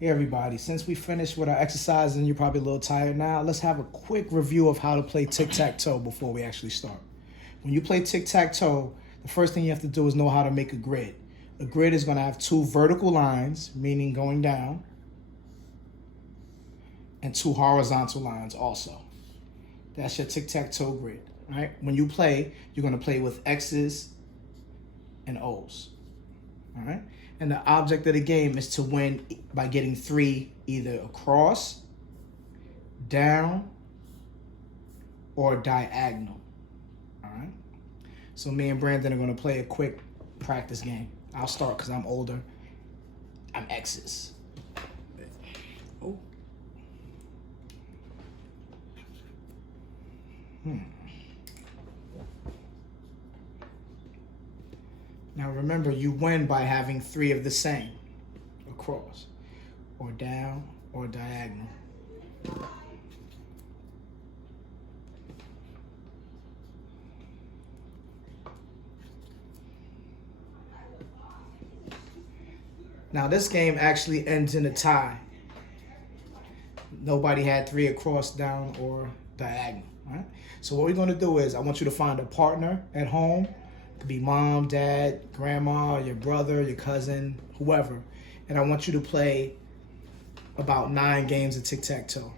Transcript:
Hey everybody, since we finished with our exercise and you're probably a little tired now, let's have a quick review of how to play tic-tac-toe before we actually start. When you play tic-tac-toe, the first thing you have to do is know how to make a grid. A grid is going to have two vertical lines, meaning going down, and two horizontal lines also. That's your tic-tac-toe grid, right? When you play, you're going to play with X's and O's, all right? And the object of the game is to win by getting three either across, down, or diagonal. All right? So me and Brandon are going to play a quick practice game. I'll start because I'm older. I'm X's. Oh. Now remember, you win by having three of the same, across, or down, or diagonal. Now this game actually ends in a tie. Nobody had three across, down, or diagonal, right? So what we're gonna do is, I want you to find a partner at home. It could be mom, dad, grandma, your brother, your cousin, whoever. And I want you to play about 9 games of tic-tac-toe.